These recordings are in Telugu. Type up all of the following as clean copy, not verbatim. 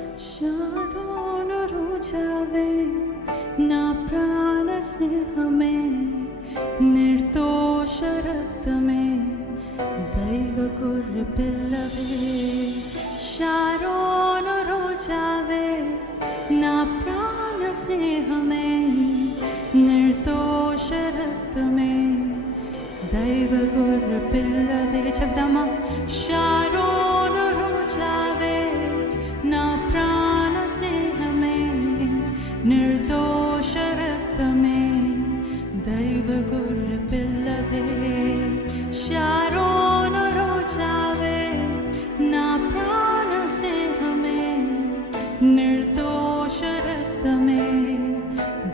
शारोन रुजावे ना प्राण स्नेह में निर्दोष रक्त में दैव गुर्र पिल्लवे शारोन रुजावे ना प्राण स्नेह में निर्दोष रक्त में दैव गुर्र पिल्लवे చెప్దామా शारोन रुजावे ना प्राण स्नेह में निर्दोष रक्त में दैव गुर्र पिल्लवे शारोन रुजावे ना प्राण स्नेह में निर्दोष रक्त में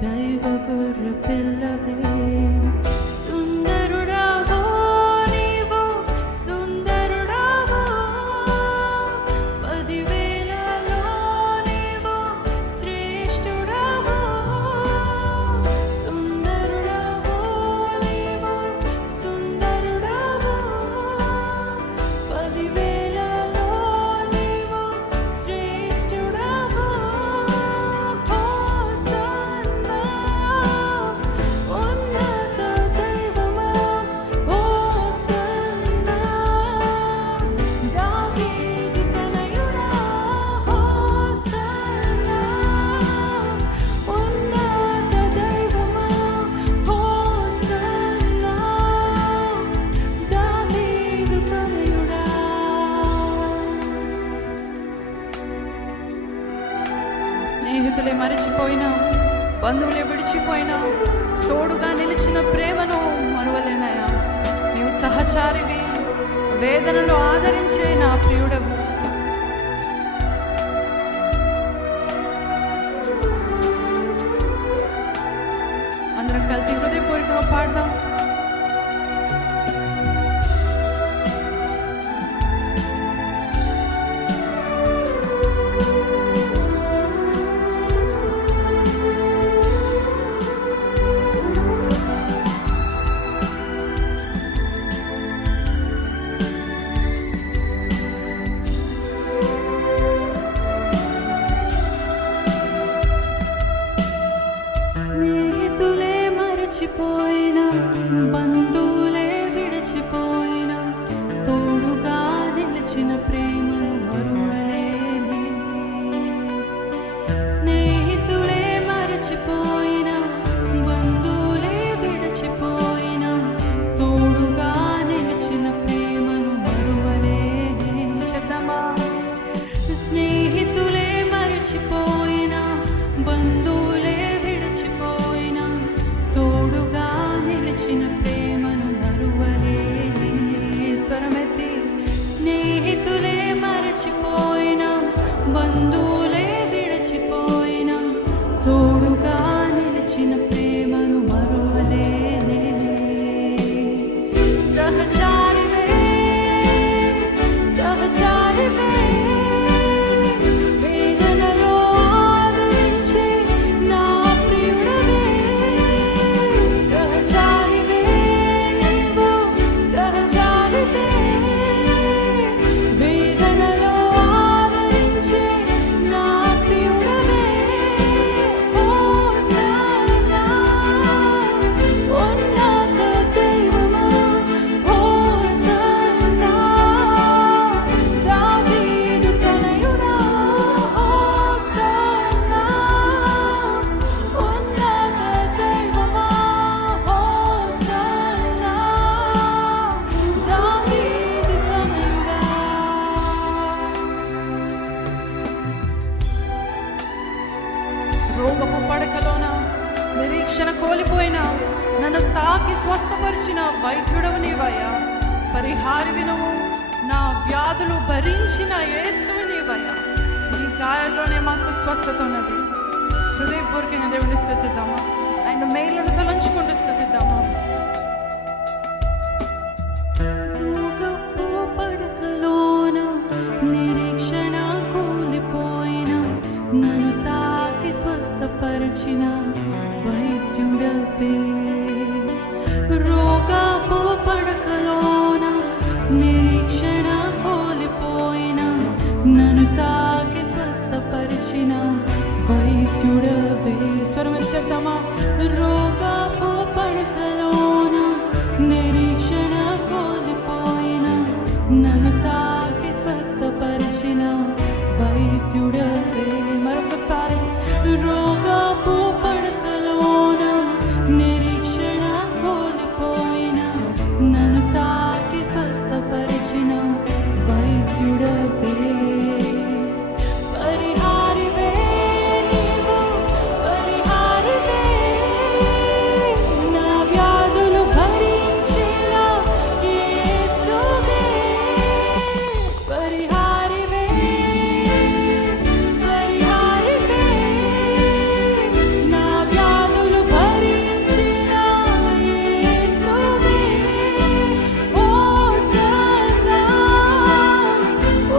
दैव गुर्र पिल्लवे స్నేహితులే మరిచిపోయినా, బంధువులే విడిచిపోయినా, తోడుగా నిలిచిన ప్రేమను మరువలేనయా. నీవు సహచారివి, వేదనలో ఆదరించే నా ప్రియుడవు. అందరం కలిసి హృదయపూర్వకంగా పాడదాం. స్నేహితులే మరచిపోయినా, బంధువులే విడిచిపోయినా, తోడుగా నిలిచిన ప్రేమను మరువలేని. స్నేహితులే మరచిపోయినా, బంధువులే విడిచిపోయినా, తోడుగా నిలిచిన ప్రేమను మరువలేని. చెప్దామా? స్నేహితులే మరచిపోయినా, బంధువులే విడిచిపోయినా, తోడుగా నిలిచిన ప్రేమను మరువలేని. స్వరమెత్తి స్నేహితులే మరచిపోయినా, బంధువులే విడిచిపోయినా, తోడుగా నిలిచిన ప్రేమను మరువలేని. సహచారివే సహచారివే రోగపు పడకలోన నిరీక్షణ కోల్పోయినా, నన్ను తాకి స్వస్థపరిచిన వైద్యుడవు నీవయ్యా. పరిహారివి నువ్వు, నా వ్యాధులు భరించిన యేసువు నీవయ్యా. నీ గాయాల్లోనే మాకు స్వస్థత ఉన్నది. హృదయపూర్వకంగా దేవుని స్తుతిద్దామా, ఆయన మేలును తలంచుకుంటూ స్తుతిద్దామా. పడకలోన నిరీక్షణ కోల్పోయినా, నన్ను తాకి స్వస్థపరిచిన వైద్యుడవే. రోగపు పడకలోన నిరీక్షణ కోల్పోయినా, నన్ను తాకి స్వస్థపరిచిన వైద్యుడవే. స్వరం చెప్తామా? రోగపు పడకలోన నిరీక్షణ కోల్పోయిన నన్ను తాకి స్వస్థపరిచిన వైద్యుడవే. మరొకసారి రోగపు పడకలోన నిరీక్షణ కోల్పోయిన నన్ను తాకి స్వస్థపరిచిన వైద్యుడవే. పరిహారివే నీవు, పరిహారివే, నా వ్యాధులు భరించిన యేసువే. పరిహారివే, పరిహారివే, నా వ్యాధులు భరించిన యేసువే. హోసన్నా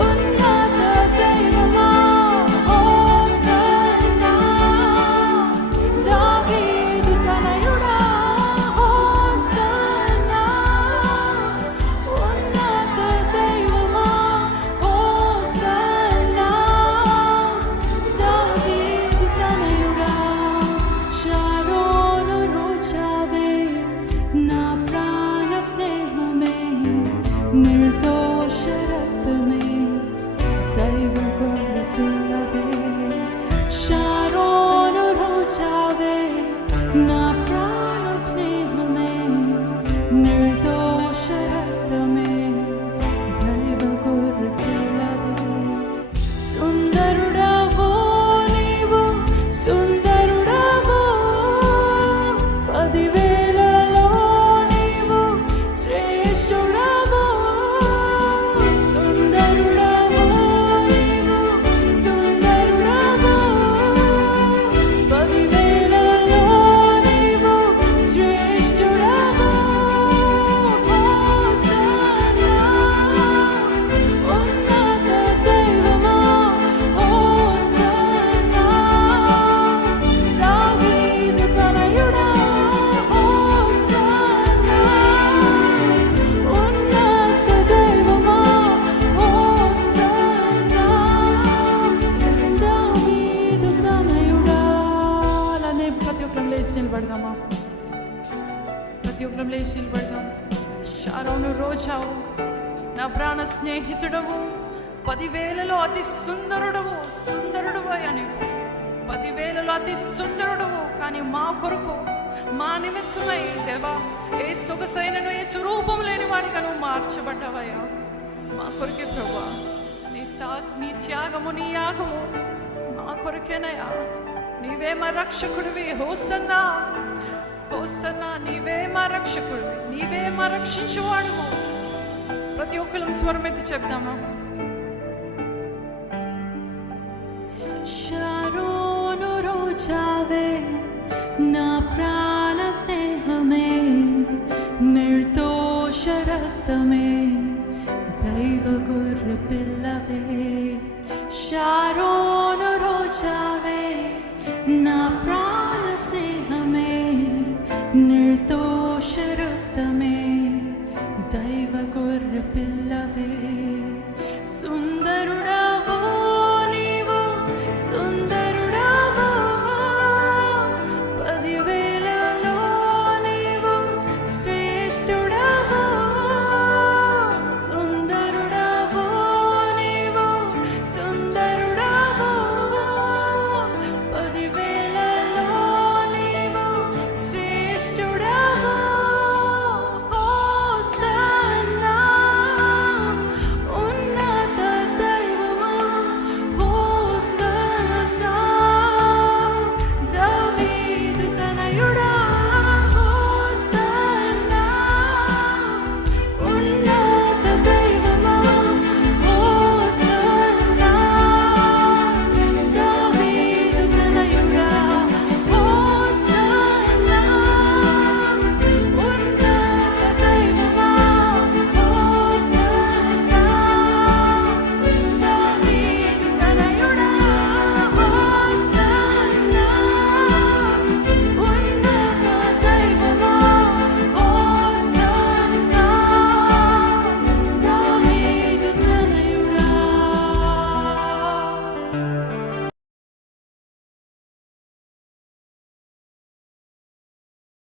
ఉన్నత దైవమా, హోసన్నా దావీదు తనయుడా, హోసన్నా ఉన్నత దైవమా, హోసన్నా దావీదు తనయుడా. షారోను రోజావే, నా ప్రాణ స్నేహమే, నిర్దోష రక్తమే, దైవ గొర్రె పిల్లవే. షారోను రోజావే, నా ప్రాణ స్నేహమే, నిర్దోష రక్తమే, దైవ గొర్రె పిల్లవే. సుందరుడవో నీవు, సుందరుడవో, 10,000లో నీవు శ్రేష్ఠుడవో. సుందరుడవో నీవు, సుందరుడవో, 10,000లో నీవు శ్రేష్ఠుడవో. హోసన్నా ఉన్నత దైవమా, హోసన్నా దావీదు తనయుడా, హోసన్నా ఉన్నత దైవమా, హోసన్నా దావీదు తనయుడా. అలానే ప్రతి ఒక్కరం లేచి నిలబడదామా? ప్రతి ఒక్కరం లేచి నిలబడదాం. షారోను రోజావు, నా ప్రాణ స్నేహితుడవు, 10,000లో అతి సుందరుడవు, సుందరుడవు అని 10,000లో అతి సుందరుడవు. కానీ మా కొరకు, మా నిమిత్తమై దేవా, ఏ సొగసైనను ఏ స్వరూపం లేని వాడిగా నువ్వు మార్చబడ్డావయ్యా. మా కొరకే ప్రభా, నీ త్యాగము, నీ యాగము మా కొరకేనయ్యా. నీవే మా రక్షకుడివి. హోసన్నా, హోసన్నా, నీవే మా రక్షకుడివి, నీవే మా రక్షించువాడువు. ప్రతి ఒక్కరం స్వరమెత్తి చెప్దామా? షారోను రోజావే, నా ప్రాణ స్నేహమే, నిర్దోష రక్తమే, దైవ గొర్రె పిల్లవే. షారోను